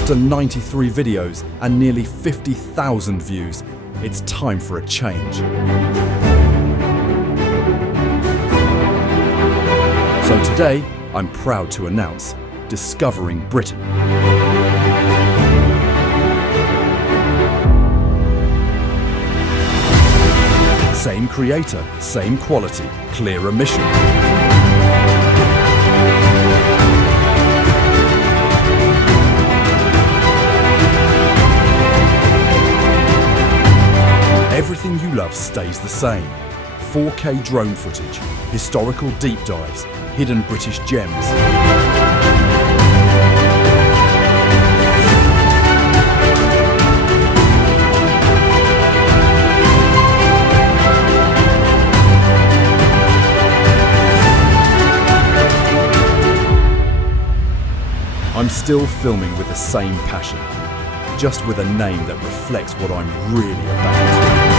After 93 videos and nearly 50,000 views, it's time for a change. So today, I'm proud to announce Discovering Britain. Same creator, same quality, clearer mission. Everything you love stays the same. 4K drone footage, historical deep dives, hidden British gems. I'm still filming with the same passion, just with a name that reflects what I'm really about.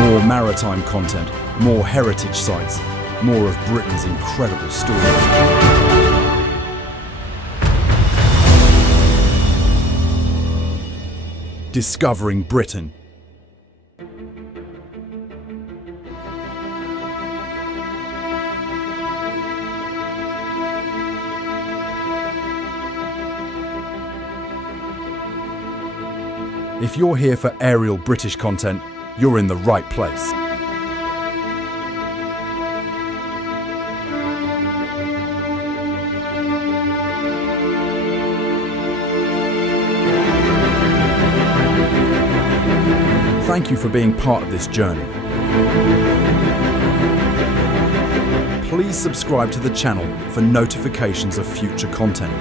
More maritime content, more heritage sites, more of Britain's incredible stories. Discovering Britain. If you're here for aerial British content, you're in the right place. Thank you for being part of this journey. Please subscribe to the channel for notifications of future content.